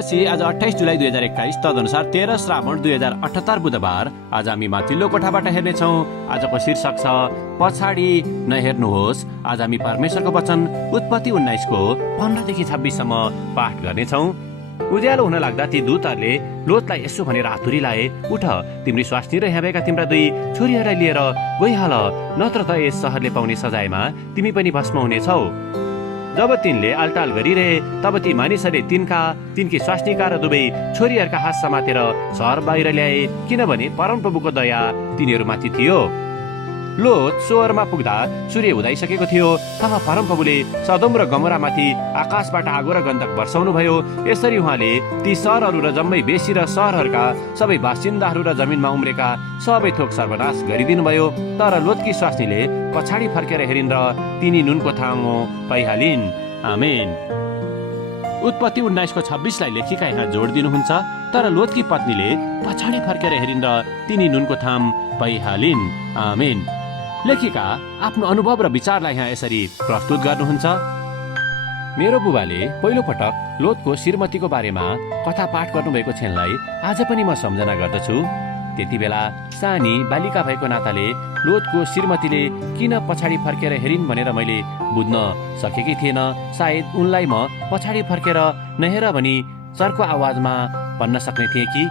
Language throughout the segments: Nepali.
भनेपछि आज 28 जुलाई 2021 तदनुसार 13 श्रावण 2078 बुधबार आज हामी माथिल्लो कोठाबाट हेर्नेछौँ। आजको शीर्षक छ पछाडि नहेर्नुहोस्। आज हामी परमेश्वरको वचन उत्पत्ति 19 को 15 देखि 26 सम्म पाठ गर्नेछौँ। उज्यालो हुन लाग्दा ती दूतहरूले लोतलाई यसो भनेर आतुरी लाए, उठ, तिम्री स्वास्नी र यहाँ भएका तिम्रा 2 छोरीहरूलाई लिएर गइहाल, नत्र त यस सहरले पाउने सजायमा तिमी पनि भस्म हुनेछौ। जब तिनले आलटाल गरिरहे तब ती मानिसहरूले तिनकी स्वास्नीका र 2 छोरीहरूका हात समातेर सहर बाहिर ल्याए, किनभने परमप्रभुको दया तिनीहरूमाथि थियो। लोत सोहरमा पुग्दा सूर्य उदाइसकेको थियो। तब परमप्रभुले सदोम र गमोरामाथि आकाशबाट आगो र गन्धक वर्षाउनु भयो। यसरी उहाँले ती सहरहरू र जम्मै बेसी र सहरहरूका सबै बासिन्दाहरू र जमिनमा उम्रेका सबै थोक सर्वनाश गरिदिनु भयो। तर लोतकी स्वास्नीले पछाडि फर्केर हेरिन् र तिनी नुनको थामो पाइहालिन्। आमेन। उत्पत्ति 19 को 26 लाई लेखिका यहाँ जोड दिनुहुन्छ, तर लोतकी पत्नीले पछाडि फर्केर हेरिन् र तिनी नुनको थाम पाइहालिन्। आमेन। लेखिका आफ्नो अनुभव र विचारलाई यहाँ यसरी प्रस्तुत गर्नुहुन्छ। मेरो बुबाले पहिलो पटक लोतको श्रीमतीको बारेमा कथा पाठ गर्नुभएको क्षणलाई आज पनि म सम्झना गर्दछु। त्यति बेला सानी बालिका भएको नाताले लोतको श्रीमतीले किन पछाडि फर्केर हेरिन् भनेर मैले बुझ्न सकेकी थिएन। सायद उनलाई म पछाडि फर्केर नहेर भनी चर्को आवाजमा भन्न सक्ने थिएँ कि,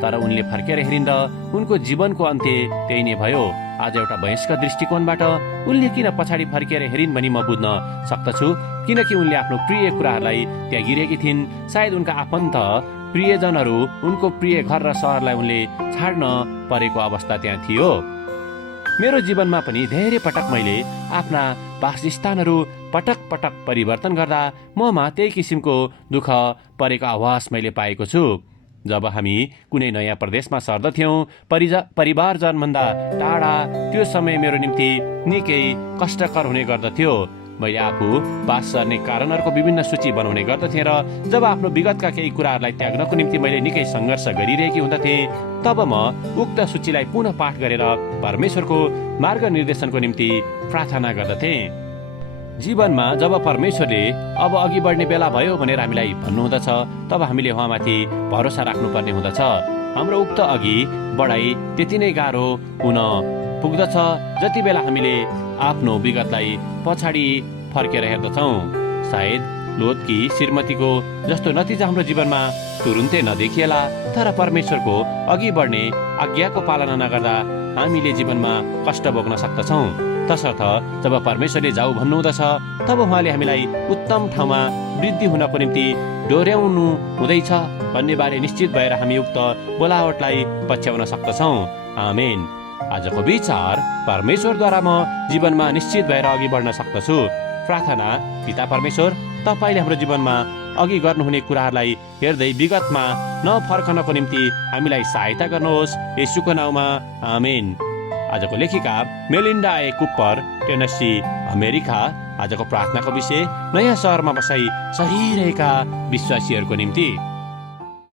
तर उनले फर्केर हेरिन् र उनको जीवनको अन्त्य त्यही नै भयो। आज एउटा वयस्क दृष्टिकोणबाट उनले किन पछाडि फर्केर हेरिन् भनी म बुझ्न सक्दछु, किनकि उनले आफ्नो प्रिय कुराहरूलाई त्यागिरहेकी थिइन्। सायद उनका आफन्त प्रियजनहरू, उनको प्रिय घर र सहरलाई उनले छाड्न परेको अवस्था त्यहाँ थियो। मेरो जीवनमा पनि धेरै पटक मैले आफ्ना वासस्थानहरू पटक पटक परिवर्तन गर्दा ममा त्यही किसिमको दुःख परेको आवाज मैले पाएको छु। जब हामी कुनै नयाँ प्रदेशमा सर्दथ्यौँ, परिवारजनभन्दा टाढा, त्यो समय मेरो निम्ति निकै कष्टकर हुने गर्दथ्यो। मैले आफू बास गर्ने कारणहरूको विभिन्न सूची बनाउने गर्दथेँ र जब आफ्नो विगतका केही कुराहरूलाई त्याग्नको निम्ति मैले निकै सङ्घर्ष गरिरहेकी हुँदथेँ, तब म उक्त सूचीलाई पुनः पाठ गरेर परमेश्वरको मार्गनिर्देशनको निम्ति प्रार्थना गर्दथेँ। जीवनमा जब परमेश्वरले अब अघि बढ्ने बेला भयो भनेर हामीलाई भन्नुहुँदछ, तब हामीले उहाँमाथि भरोसा राख्नुपर्ने हुँदछ। हाम्रो उक्त अघि बढाइ त्यति नै गाह्रो हुन पुग्दछ जति बेला हामीले आफ्नो विगतलाई पछाडि फर्केर हेर्दछौँ। सायद लोतकी श्रीमतीको जस्तो नतिजा हाम्रो जीवनमा तुरुन्तै नदेखिएला, तर परमेश्वरको अघि बढ्ने आज्ञाको पालना नगर्दा हामीले जीवनमा कष्ट भोग्न सक्दछौँ। तसर्थ जब परमेश्वरले जाऊ भन्नुहुँदछ, तब उहाँले हामीलाई उत्तम ठाउँमा वृद्धि हुनको निम्ति डोर्याउनु हुँदैछ भन्ने बारे निश्चित भएर हामी उक्त बोलावटलाई पछ्याउन सक्दछौँ। आमेन। आजको विचार, परमेश्वरद्वारा म जीवनमा निश्चित भएर अघि बढ्न सक्दछु। प्रार्थना। पिता परमेश्वर, तपाईँले हाम्रो जीवनमा अघि गर्नुहुने कुराहरूलाई हेर्दै विगतमा नफर्कनको निम्ति हामीलाई सहायता गर्नुहोस्, येशूको नाउँमा। आमेन। आजको लेखिका मेलिन्डा ए कुपर, टेनेसी, अमेरिका। आजको प्रार्थनाको विषय नयाँ सहरमा बसाई सही रहेका विश्वासीहरूको निम्ति।